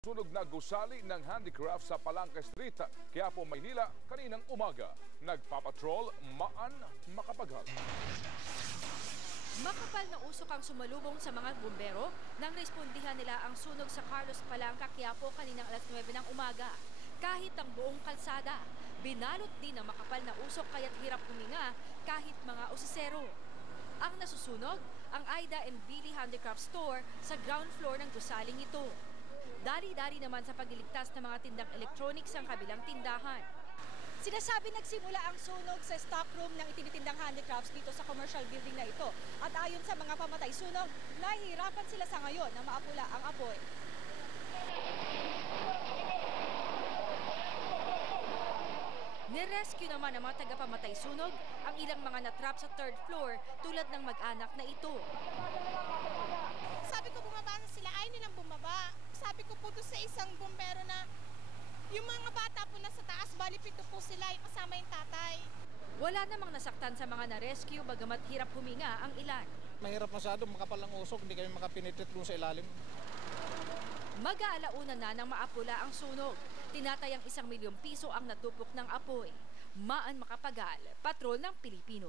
Sunog na gusali ng handicraft sa Palangka Street, Quiapo, Maynila kaninang umaga. Nagpapatrol, maan makapaghat. Makapal na usok ang sumalubong sa mga bumbero nang respondihan nila ang sunog sa Carlos Palangka, Quiapo kaninang alas 9 ng umaga. Kahit ang buong kalsada, binalot din ng makapal na usok kaya't hirap huminga kahit mga osisero. Ang nasusunog, ang Aida and Billy Handicraft Store sa ground floor ng gusaling ito. Dari-dari naman sa pagliligtas ng mga tindang electronics ang kabilang tindahan. Sinasabi nagsimula ang sunog sa stockroom ng itinitindang handicrafts dito sa commercial building na ito. At ayon sa mga pamatay sunog, nahihirapan sila sa ngayon na maapula ang apoy. Nirescue naman ng mga tagapamatay sunog ang ilang mga natrap sa third floor tulad ng mag-anak na ito. Sabi ko bumaba na sila, ayaw nilang bumaba. Sabi ko po doon sa isang bumbero na yung mga bata po nasa taas, bali pito po sila, kasama yung tatay. Wala namang nasaktan sa mga na-rescue bagamat hirap huminga ang ilan. Mahirap masyado, makapal ang usok, hindi kami makapinitrit doon sa ilalim. Mag-aalauna na nang maapula ang sunog. Tinatayang 1 milyong piso ang natupok ng apoy. Maan Makapagal, Patrol ng Pilipino.